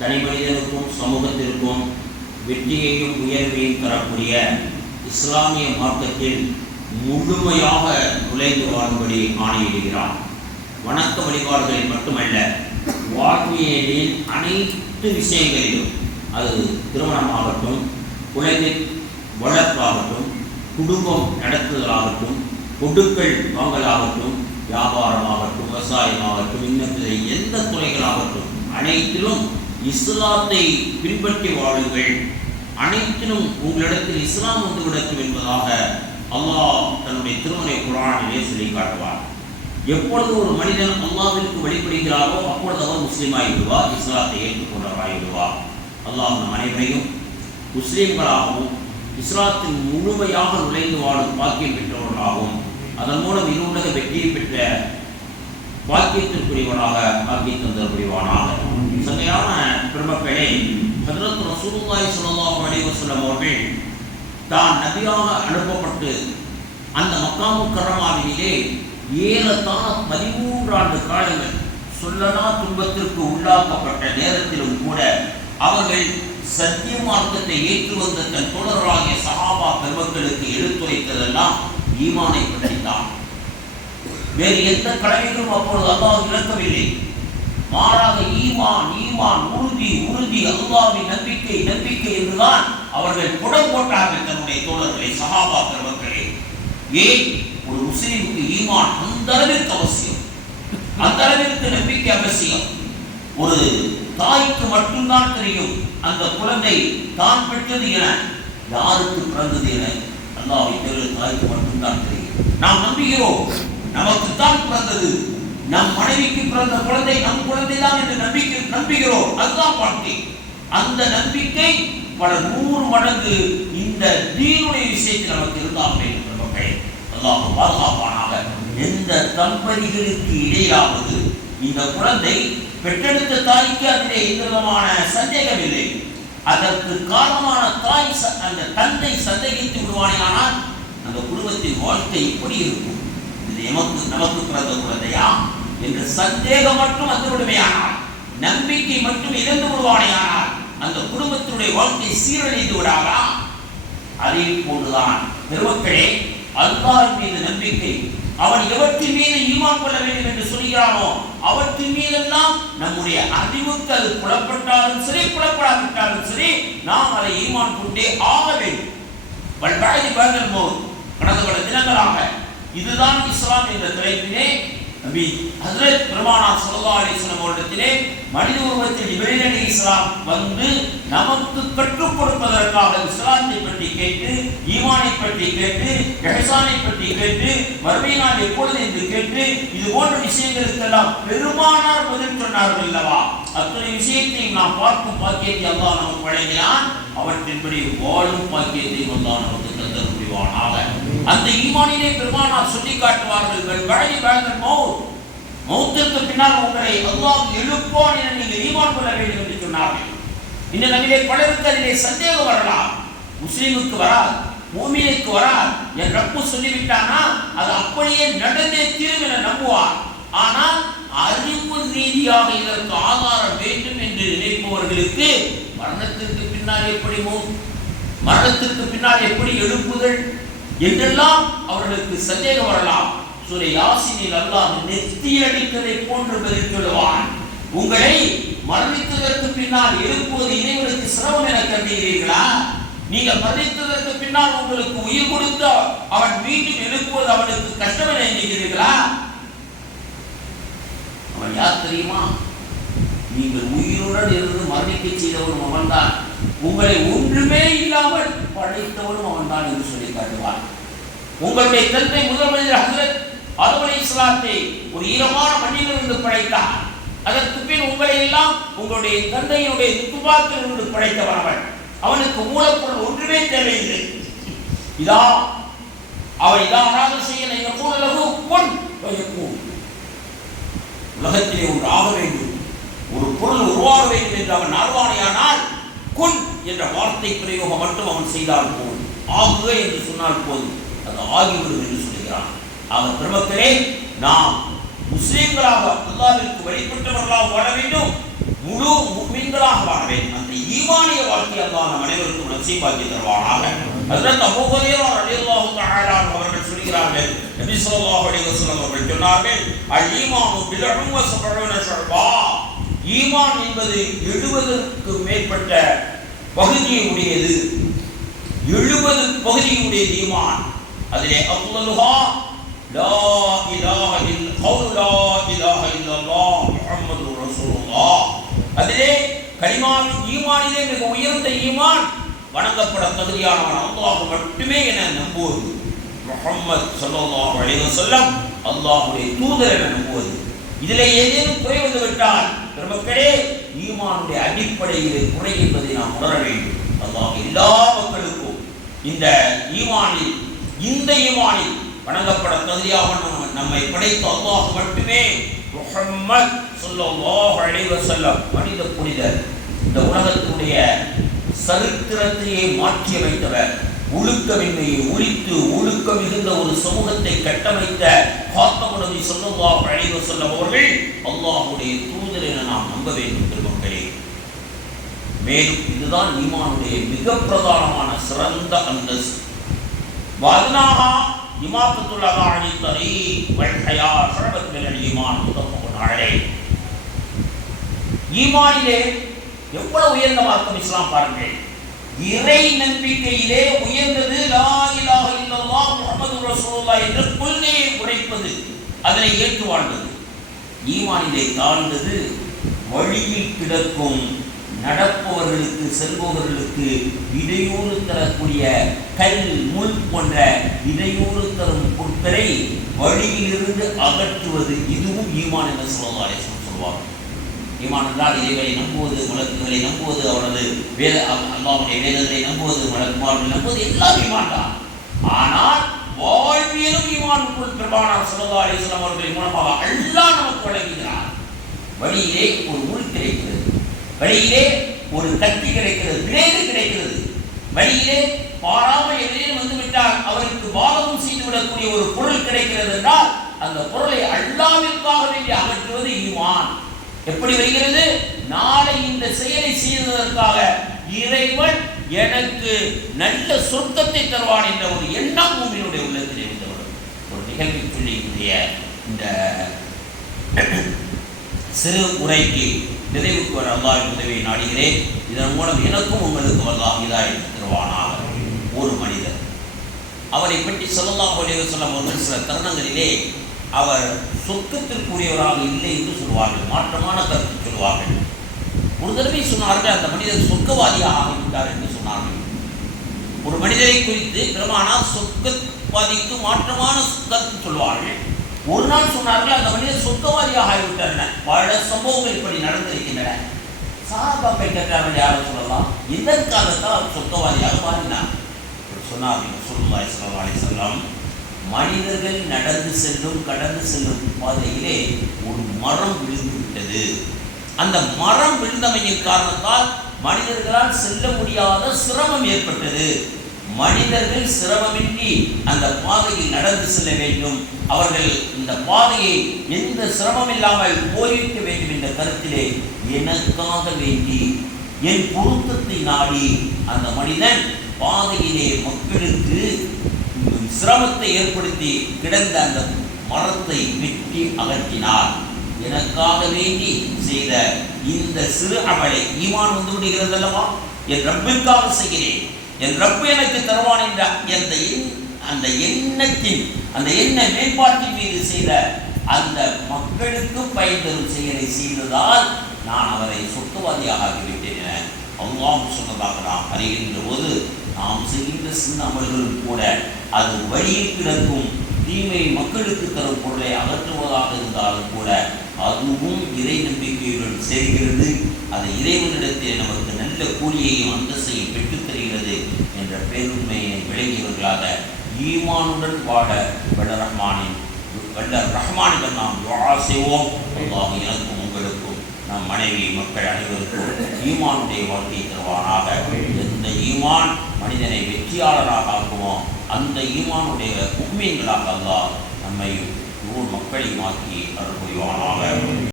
தனி மனிதனுக்கும் சமூகத்திற்கும் வெற்றியையும் உயர்வையும் தரக்கூடிய இஸ்லாமிய மார்க்கத்தில் முழுமையாக நுழைந்து வாழும்படி ஆணையிடுகிறார். வணக்க வழிபாடுகளில் மட்டுமல்ல, வாழ்வியலில் அனைத்து விஷயங்களிலும், அது திருமணமாகட்டும், குழந்தை வளர்ப்பாகட்டும், குடும்பம் நடத்துதலாகட்டும், கொடுக்கல் வாங்கலாகட்டும், வியாபாரமாகட்டும், விவசாயமாகட்டும், இன்னும் எந்த துறைகளாகட்டும், அனைத்திலும் இஸ்லாத்தை பின்பற்றி வாழுங்கள், அனைத்திலும் உங்களிடத்தில் இஸ்லாம் வந்து விடட்டும் என்பதாக அல்லாஹ் தன்னுடைய திருமறை குர்ஆனிலே சொல்லி காட்டுவார். எப்பொழுது ஒரு மனிதன் அல்லாஹ்விற்கு வழிபடுகிறாரோ அப்பொழுது அவர் முஸ்லீமாகிவிடுவார், இஸ்லாத்தை ஏற்றுக்கொண்டவராகிவிடுவார். அல்லாஹ் நம் அனைவரையும் முஸ்லீம்களாகவும் இஸ்லாத்தின் முழுமையாக நுழைந்து வாழும் பாக்கியம் பெற்றவர்களாகவும் அதன் மூலம் இருவுலக வெற்றியை பெற்ற பாக்கியத்திற்குரியவனாக ஆக்கி தந்தர் புரிவானாக. சங்கையான பெருமக்களே, ஹஜ்ரத் ரசூலுல்லாஹி ஸல்லல்லாஹு அலைஹி வஸல்லம் அவர்கள் தான் நபியாக அனுப்பப்பட்டு அந்த மக்கா முக்கர்ரமாவிலே ஏறத்தாழ 13 ஆண்டு காலங்கள் சொல்லனா துன்பத்திற்கு உள்ளாக்கப்பட்ட நேரத்திலும் கூட அவர்கள் சத்திய மார்க்கத்தை ஏற்று வந்த தன் தோழர்களாகிய சஹாபா பெருமக்களுக்கு எடுத்துரைத்ததெல்லாம் ஈமானை பற்றித்தான். வேறு எந்த கடமைகளும் அப்பொழுது அல்லாஹ் இழக்கவில்லை. மாறாக ஈமான் ஈமான் உறுதி உறுதி அல்லாஹ்வின் நம்பிக்கை நம்பிக்கை என்றுதான் அவர்கள் புடம் போட்டார்கள் தன்னுடைய தோழர்களை, சஹாபா பெருமக்களே. ஏன் ஒரு முஸ்லிமுக்கு ஈமான் அந்த அளவிற்கு அவசியம், அந்த அளவிற்கு நம்பிக்கை அவசியம். ஒரு தாய்க்கு மட்டும்தான் தெரியும் அந்த குழந்தை தான் பெற்றது என, யாருக்கு பிறந்தது என அல்லாஹ்வை தவிர தாய்க்கு மட்டும்தான் தெரியும். நாம் நம்புகிறோம் நமக்குத்தான் பிறந்தது, நம் மனைவிக்கு பிறந்த குழந்தை நம் குழந்தைதான் என்று நம்புகிறோம். அதுதான் வாழ்க்கை. அந்த நம்பிக்கை பல 100 மடங்கு இந்த தீனுடைய விஷயத்தில் நமக்கு இருந்தார்கள் என்ற மக்கள் அல்லாஹ் பாதுகாப்பானாக. எந்த தம்பதிகளுக்கு இடையிலாவது இந்த குழந்தை பெற்றெடுத்த தாய்க்கு அதிலே எந்த விதமான சந்தேகம் இல்லை, அதற்கு காரணமான தாய் அந்த தந்தை சந்தேகித்து விடுவானேயானால் அந்த குடும்பத்தின் வாழ்க்கை எப்படி இருக்கும்? இது நமக்கு பிறந்த குழந்தையா என்ற சந்தேகம் மட்டும் வந்து விடுமையானால், நம்பிக்கை மட்டும் இழந்து விடுவானேயானால் அந்த குடும்பத்தினுடைய வாழ்க்கை சீரழிந்து விடாதா? அதே போன்றுதான் பெருமக்களே, அல்லாஹ் மீது நம்பிக்கை, அவன் எவற்றின் மீது ஈமான் கொள்ள வேண்டும் என்று சொல்கிறானோ அவற்றின் மீதெல்லாம் நம்முடைய அறிவுக்கு அது புலப்பட்டாலும் சரி புலப்படாவிட்டாலும் சரி நாம் அதை ஈமான் கொண்டே ஆக வேண்டும். கடந்த பல தினங்களாக இதுதான் இஸ்லாம் என்ற தலைப்பிலே நபி ஹஜ்ரத் பெருமானார் ஸல்லல்லாஹு அலைஹி வஸல்லம் அவர்களிடத்திலே மனித உருவத்தில் ஜிப்ரீல் அலைஹிஸ்ஸலாம் வந்து நமக்கு கற்றுக் கொடுப்பதற்காக இஸ்லாத்தை பற்றி கேட்டு, ஈமானை பற்றி கேட்டு, இஹ்சானை பற்றி கேட்டு, மறுமை நாள் எப்பொழுது என்று கேட்டு, இது போன்ற விஷயங்களுக்கெல்லாம் பெருமானார் பதில் சொன்னார்கள் அல்லவா? அத்தனை விஷயத்தையும் நாம் பார்க்கும் பாக்கியத்தை அல்லாஹ் நமக்கு வழங்கினான். அவற்றின்படி வாழும் பாக்கியத்தை அல்லாஹ் நமக்கு தந்தர் புரிவானாக. அந்த ஈமானிலே பெருமானார் சொல்லி காட்டுவார்கள், மௌத்திற்கு பின்னால் உங்களை அல்லாஹ் எழுப்புவான் என நீங்கள் ஈமான் கொள்ள வேண்டும் என்று சொன்னார்கள். இந்த நபிலே பலருக்கு அதிலே சந்தேகம் வரலாம். முஸ்லிமுக்கு வராது, மூமினுக்கு வராது. என் ரப்பு சொல்லிவிட்டானா அது அப்படியே நடந்தே தீரும் என நம்புவார். ஆனால் அறிவு ரீதியாக இதற்கு ஆதாரம் வேண்டும் என்று நினைப்பவர்களுக்கு மரணத்திற்கு பின்னால் எப்படி மரணத்திற்கு பின்னால் எப்படி எழுப்புதல் என்றெல்லாம் அவர்களுக்கு சந்தேகம் வரலாம். சூரா யாசீனில் அல்லாஹ் நெத்தியடித்ததை போன்று பதில் சொல்லுவான். உங்களை மரணித்ததற்கு பின்னால் எழுப்புவது இறைவனுக்கு சிரமம் என கருதுகிறீர்களா? நீங்கள் மரணித்ததற்கு பின்னால் உங்களுக்கு உயிர் கொடுத்த அவன் மீண்டும் எழுப்புவது அவனுக்கு கஷ்டம் என எண்ணுகிறீர்களா? அவன் யார் தெரியுமா? நீங்கள் உயிருடன் இருந்து மரணிக்க செய்தவனும் அவன்தான், உங்களை ஒன்றுமே இல்லாமல் படைத்தவனும் அவன்தான் என்று சொல்லி காட்டுவான். உங்களுடைய தந்தை முதல் மனிதர் ஹஜ்ரத் ஆதம் அலைஹிஸ்ஸலாத்தை ஒரு ஈரமான மண்ணிலிருந்து படைத்தார். அதற்கு பின் உங்களை எல்லாம் உங்களுடைய தந்தையினுடைய துப்பாக்கிலிருந்து படைத்தவன் அவன். அவனுக்கு மூலப்பொருள் ஒன்றுமே தேவையில்லை. அவன் இதாக செய்ய உலகத்திலே ஒன்று ஆக வேண்டும், ஒரு பொருள் உருவாக வேண்டும் என்று அவன் நாடுவானையானால் குன் என்ற வார்த்தை பிரயோகம் மட்டும் அவன் செய்தால் போதும், ஆகுக என்று சொன்னால் போதும், அது ஆகிவிடும் என்று சொல்கிறான். ஆக பெருமக்களே, நாம் முஸ்லிம்களாக அல்லாஹ்விற்கு வழிபட்டவர்களாக வாழ வேண்டும், முழு முஃமின்களாக வாழ ஆமீன். அந்த ஈமானிய வாழ்க்கை அல்லாஹ் நம் அனைவருக்கும் நசீபாக்கி தருவானாக. ஹஜ்ரத் அபூ ஹுரைரா ரலியல்லாஹு தஆலா அவர்கள் சொல்கிறார்கள், நபி ஸல்லல்லாஹு அலைஹி வஸல்லம் அவர்கள் சொன்னார்கள், அல் ஈமானு பில்உம் வ ஸபஊன ஷுபா. ஈமான் என்பது 70க்கு மேற்பட்ட பகுதியை உடையது. 70 பகுதியுடையது ஈமான். அதிலே அஃலலுஹா லா இலாஹ இல்ல கௌலு லா இலாஹ இல்லல்லாஹ் முஹம்மதுர் ரசூலுல்லாஹ். அதிலே கலிமா ஈமானிலே மிக உயர்ந்த ஈமான் வணங்கப்பட தகுதியானவன் அல்லாஹ் மட்டுமே என நம்புவது. முஹம்மது ஸல்லல்லாஹு அலைஹி வஸல்லம் அல்லாஹ்வுடைய தூதர் என நம்புவது. இதிலே ஏதேனும் குறை வந்து விட்டால் பெருமக்களே ஈமானுடைய அடிப்படையிலே குறை என்பதை நாம் உணர வேண்டும். அல்லாஹ் எல்லா மக்களுக்கும் இந்த ஈமானில் வணங்கப்பட தகுதியானவன் நம்மை படைத்த அல்லாஹ் மட்டுமே. முஹம்மது ஸல்லல்லாஹு அலைஹி வஸல்லம் மனித புனிதர். இந்த உலகத்தினுடைய சரித்திரத்தையே மாற்றி அமைத்தவர். ஒழுக்கமின்மையை ஒழித்து ஒழுக்க மிகுந்த ஒரு சமூகத்தை கட்டமைத்த காத்தமுன் நபி ஸல்லல்லாஹு அலைஹி வஸல்லம் அவர்கள் அல்லாஹ்வுடைய தூதர் என நாம் நம்ப வேண்டும் பெருமக்களே. மேலும் இதுதான் ஈமானுடைய மிக பிரதானமான சிறந்த அந்தஸ்து. வஅத்னாஹா இமாத்தத்துல் அதானி தரீக் வல் ஹயா ஷரபத் மினல் ஈமான் முத்தஃபகுன் அலைஹ். ஈமானிலே எவ்வளவு உயர்ந்த மார்க்கம் இஸ்லாம் பாருங்கள். இறை நம்பிக்கையிலே உயர்ந்தது லா இலாஹ இல்லல்லாஹ் முஹம்மதுர் ரசூலுல்லாஹ் என்ற கொள்கையை உரைப்பது, அதனை ஏற்று வாழ்வது. ஈமானிலே தாழ்ந்தது வழியில் கிடக்கும் நடப்பவர்களுக்கு செல்பவர்களுக்கு இடையூறு தரக்கூடிய கல் முள் போன்ற இடையூறு தரும் பொருட்களை வழியிலிருந்து அகற்றுவது. இதுவும் ஈமான் என்று சொல்லுவாங்க. ஈமான் என்றால் இறைவனை நம்புவது, மலக்குகளை நம்புவது, அவரது அல்லாஹ்வுடைய வேதத்தை நம்புவது, மலக்குமார்களை நம்புவது எல்லாம் ஈமான் தான். ஆனால் வாழ்வியலும் ஈமானுக்குள் பெருமானார் ஸல்லல்லாஹு அலைஹி வஸல்லம் அவர்களின் மூலமாக அல்லாஹ் நமக்கு வழங்குகிறார். வழியிலே ஒரு முள் கிடைக்கிறது, வழியிலே ஒரு கத்தி கிடைக்கிறது, பிளேடு கிடைக்கிறது. வழியிலே பாராமல் எதிரேனும் வந்துவிட்டால் அவருக்கு பாதகம் செய்துவிடக்கூடிய ஒரு பொருள் கிடைக்கிறது என்றால் அந்த பொருளை அல்லாஹ்விற்காக வேண்டி அகற்றுவது ஈமான். எப்படி வருகிறது? நாளை இந்த செயலை செய்வதற்காக இறைவன் எனக்கு நல்ல சொர்க்கத்தை தருவான் என்ற ஒரு எண்ணம் மூமினுடைய உள்ளத்தில் இருந்தவர்கள். ஒரு நிகழ்வை சொல்லி இந்த சிறு உரைக்கு நிறைவுக்கு வர அல்லாஹ்வின் உதவியை நாடுகிறேன். இதன் மூலம் எனக்கும் உங்களுக்கும் அல்லாஹ் ஹிதாயத் தருவானாக. ஒரு மனிதர், அவரை பற்றி ஸல்லல்லாஹு அலைஹி வஸல்லம் அவர்கள் சில தருணங்களிலே அவர் சொர்க்கத்திற்குரியவராக இல்லை என்று சொல்வார்கள், மாற்றமான கருத்து சொல்வார்கள். ஒரு தடவை சொன்னார்கள், அந்த மனிதர் சொர்க்கவாதியாக ஆகிவிட்டார் என்று சொன்னார்கள். ஒரு மனிதரை குறித்து பெருமானார் சொர்க்கவாதிக்கு மாற்றமான கருத்து சொல்வார்கள். ஒரு நாள் சொன்னார்கள், அந்த மனிதர் சொர்க்கவாதியாக ஆகிவிட்டார். பல சம்பவங்கள் இப்படி நடந்திருக்கின்றன. சஹாபாக்கள் கேட்டார்கள், யாரை சொல்லலாம், எதற்காகத்தான் அவர் சொர்க்கவாதியாக மாறினார்? சொன்னார்கள் ரசூலுல்லாஹி ஸல்லல்லாஹு அலைஹி வஸல்லம், மனிதர்கள் நடந்து செல்லும் கடந்து செல்லும் பாதையிலே ஒரு மரம் விழுந்து விட்டது. அந்த மரம் விழுந்தமையின் காரணத்தால் மனிதர்களால் செல்ல முடியாத சிரமம் ஏற்பட்டது. மனிதர்கள் சிரமமின்றி அந்த பாதையில் நடந்து செல்ல வேண்டும், அவர்கள் இந்த பாதையை எந்த சிரமம் இல்லாமல் போய்விக்க வேண்டும் என்ற கருத்திலே எனக்காக வேண்டி என் பொருத்தத்தை நாடி அந்த மனிதன் பாதையிலே மக்களுக்கு சிரமத்தை ஏற்படுத்தி கிடந்த அந்த மரத்தை வெட்டி அகற்றினார். எனக்காக வேண்டி செய்த இந்த சிறு அமலை ஈமான் வந்து விடுகிறது அல்லவா? என் ரப்பிற்காக செய்கிறேன், என் ரப்பு எனக்கு தருவான் என்ற அந்த எண்ண மேம்பாட்டின் மீது செய்த அந்த மக்களுக்கு பயன் தரும் செயலை செய்ததால் நான் அவரை சொர்க்கவாதியாக ஆகிவிட்டேன் என அல்லாஹ் சொன்னதாக நாம் அறிகின்ற போது, நாம் செய்கின்ற சின்ன அமல்களும் கூட அது வழியில் கிடக்கும் தீமை மக்களுக்கு தரும் பொருளை அகற்றுவதாக இருந்தாலும் கூட அதுவும் இறை நம்பிக்கையுடன் சேர்கிறது. அது இறைவனிடத்தில் நமக்கு நல்ல கூலியையும் அந்தஸ்தையும் பெற்றுத் தருகிறது என்ற பெருமையை விளங்கியவர்களாக ஈமானுடன் வாழ வல்ல ரஹ்மானிடம் நாம் துஆ செய்வோம். அல்லாஹ் எனக்கும் உங்களுக்கும் நம் மனைவி மக்கள் அனைவருக்கும் ஈமானுடைய வாழ்க்கை தருவானாக. எந்த ஈமான் மனிதனை வெற்றியாளராக ஆக்குமோ அந்த ஈமானுடைய உண்மைகளாக அல்லாஹ் நம்மை ஊர் மக்களையும் ஆக்கி அருள் புரிவானாக.